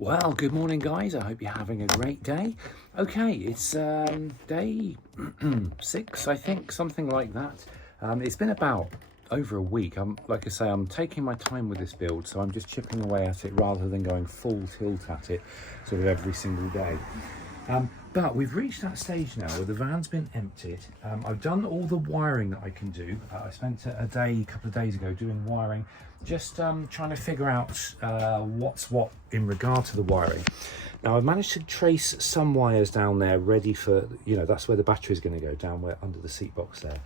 Well, good morning, guys. I hope you're having a great day. Okay, it's day 6, I think, something like that. It's been about over a week. Like I say, I'm taking my time with this build, so I'm just chipping away at it rather than going full tilt at it sort of every single day. But we've reached that stage now where the van's been emptied. I've done all the wiring that I can do. I spent a couple of days ago doing wiring, just trying to figure out what's what in regard to the wiring. Now I've managed to trace some wires down there ready for, that's where the battery is going to go, down where under the seat box there.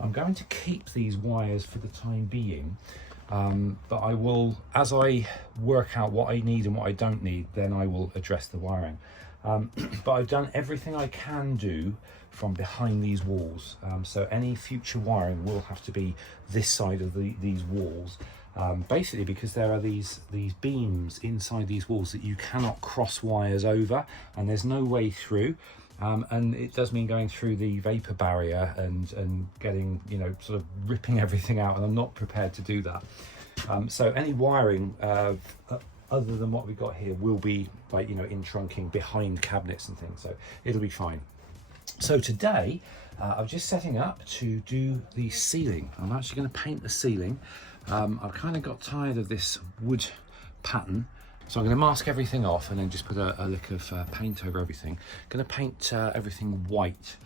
I'm going to keep these wires for the time being. But I will, as I work out what I need and what I don't need, then I will address the wiring. But I've done everything I can do from behind these walls. So any future wiring will have to be this side of these walls. Basically because there are these beams inside these walls that you cannot cross wires over, and there's no way through. And it does mean going through the vapor barrier and getting, sort of ripping everything out, and I'm not prepared to do that. So any wiring other than what we've got here will be like, in trunking behind cabinets and things, so it'll be fine. So today I'm just setting up to do the ceiling. I'm actually going to paint the ceiling. I've kind of got tired of this wood pattern, so I'm going to mask everything off and then just put a lick of paint over everything. Going to paint everything white.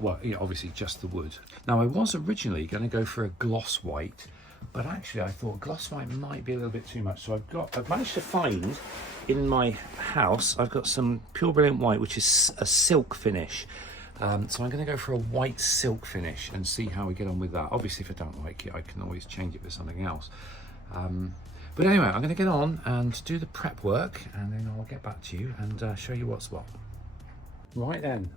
Well, obviously just the wood. Now I was originally going to go for a gloss white, but actually I thought gloss white might be a little bit too much. So I've managed to find in my house, I've got some Pure Brilliant White, which is a silk finish. So I'm going to go for a white silk finish and see how we get on with that. Obviously, if I don't like it, I can always change it for something else. But anyway, I'm going to get on and do the prep work, and then I'll get back to you and show you what's what. Right then,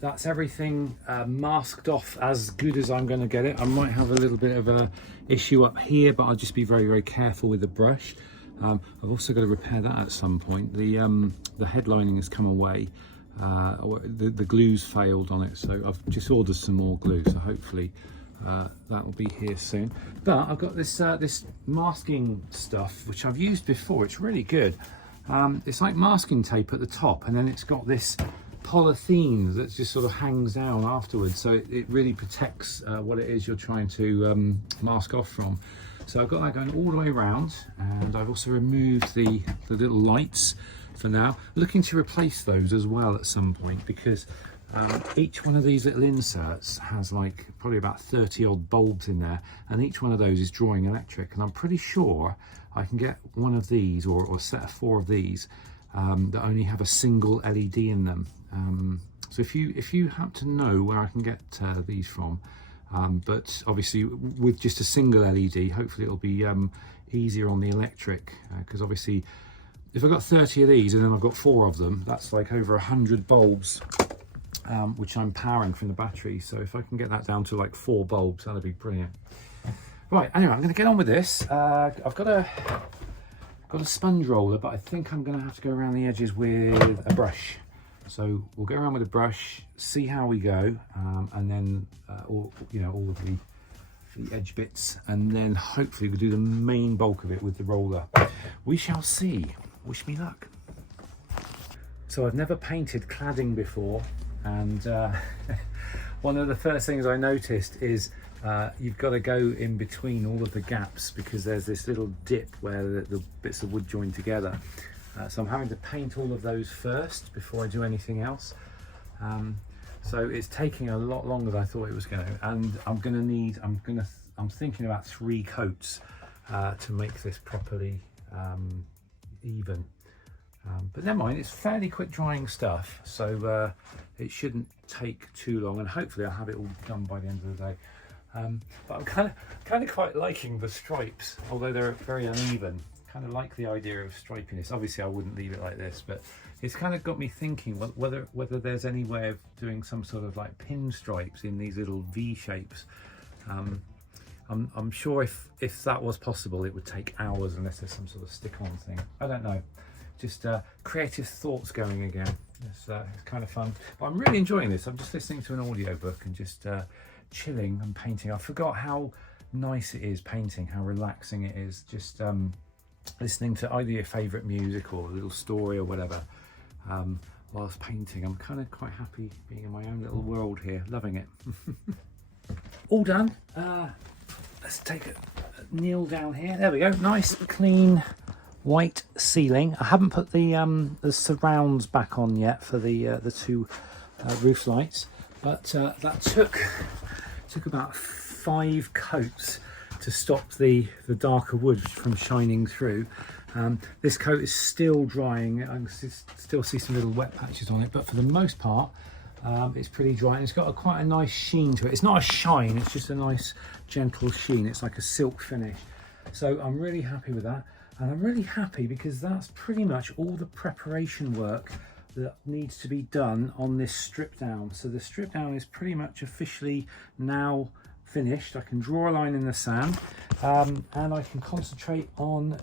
that's everything masked off as good as I'm going to get it. I might have a little bit of a issue up here, but I'll just be very, very careful with the brush. I've also got to repair that at some point. The headlining has come away. The glue's failed on it, so I've just ordered some more glue, so hopefully that will be here soon. But I've got this this masking stuff which I've used before. It's really good. It's like masking tape at the top, and then it's got this polythene that just sort of hangs down afterwards, so it really protects what it is you're trying to mask off from. So I've got that going all the way around, and I've also removed the little lights for now. Looking to replace those as well at some point, because each one of these little inserts has like probably about 30 odd bulbs in there, and each one of those is drawing electric, and I'm pretty sure I can get one of these or a set of 4 of these that only have a single LED in them. So if you happen to know where I can get these from, but obviously with just a single LED, hopefully it'll be easier on the electric, because obviously if I've got 30 of these and then I've got 4 of them, that's like over 100 bulbs, which I'm powering from the battery. So if I can get that down to like 4 bulbs, that'd be brilliant. Right, anyway, I'm going to get on with this. I've got a sponge roller, but I think I'm going to have to go around the edges with a brush. So we'll go around with a brush, see how we go, and then all of the edge bits, and then hopefully we'll do the main bulk of it with the roller. We shall see. Wish me luck. So I've never painted cladding before, and one of the first things I noticed is you've got to go in between all of the gaps, because there's this little dip where the bits of wood join together. So I'm having to paint all of those first before I do anything else. So it's taking a lot longer than I thought it was going to, and I'm thinking about 3 coats to make this properly even. But never mind, it's fairly quick drying stuff, so it shouldn't take too long, and hopefully I'll have it all done by the end of the day. But I'm kind of quite liking the stripes, although they're very uneven. Kind of like the idea of striping this. Obviously I wouldn't leave it like this, but it's kind of got me thinking whether there's any way of doing some sort of like pin stripes in these little V shapes. I'm sure if that was possible, it would take hours unless there's some sort of stick-on thing. I don't know. Just creative thoughts going again. It's kind of fun. But I'm really enjoying this. I'm just listening to an audiobook and just chilling and painting. I forgot how nice it is painting, how relaxing it is. Just listening to either your favourite music or a little story or whatever whilst painting. I'm kind of quite happy being in my own little world here, loving it. All done. Let's take a kneel down here. There we go. Nice, clean, white ceiling. I haven't put the surrounds back on yet for the two roof lights, but that took about 5 coats to stop the darker wood from shining through. This coat is still drying. I can still see some little wet patches on it, but for the most part it's pretty dry, and it's got quite a nice sheen to it. It's not a shine, it's just a nice gentle sheen. It's like a silk finish. So I'm really happy with that, and I'm really happy because that's pretty much all the preparation work that needs to be done on this strip down. So the strip down is pretty much officially now finished. I can draw a line in the sand, and I can concentrate on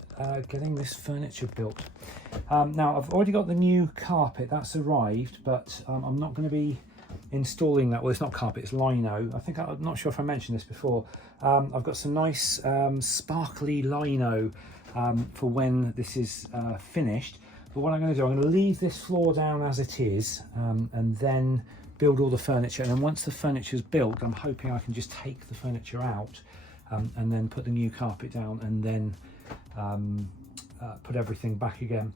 getting this furniture built. Now I've already got the new carpet that's arrived, but I'm not going to be installing that. Well, it's not carpet, it's lino. I'm not sure if I mentioned this before. I've got some nice sparkly lino for when this is finished. But what I'm going to do, I'm going to leave this floor down as it is, and then build all the furniture. And then once the furniture's built, I'm hoping I can just take the furniture out and then put the new carpet down, and then put everything back again.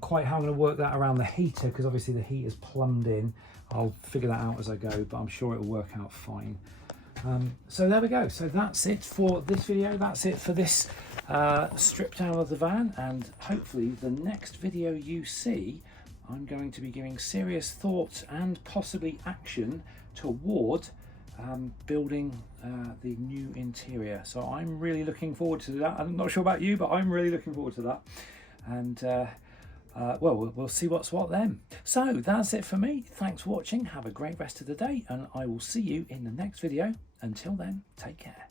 Quite how I'm going to work that around the heater, because obviously the heat is plumbed in. I'll figure that out as I go, but I'm sure it'll work out fine. So there we go. So that's it for this video. That's it for this strip down of the van, and hopefully the next video you see, I'm going to be giving serious thought and possibly action toward building the new interior. So I'm really looking forward to that. I'm not sure about you, but I'm really looking forward to that. And well, we'll see what's what then. So that's it for me. Thanks for watching. Have a great rest of the day, and I will see you in the next video. Until then, take care.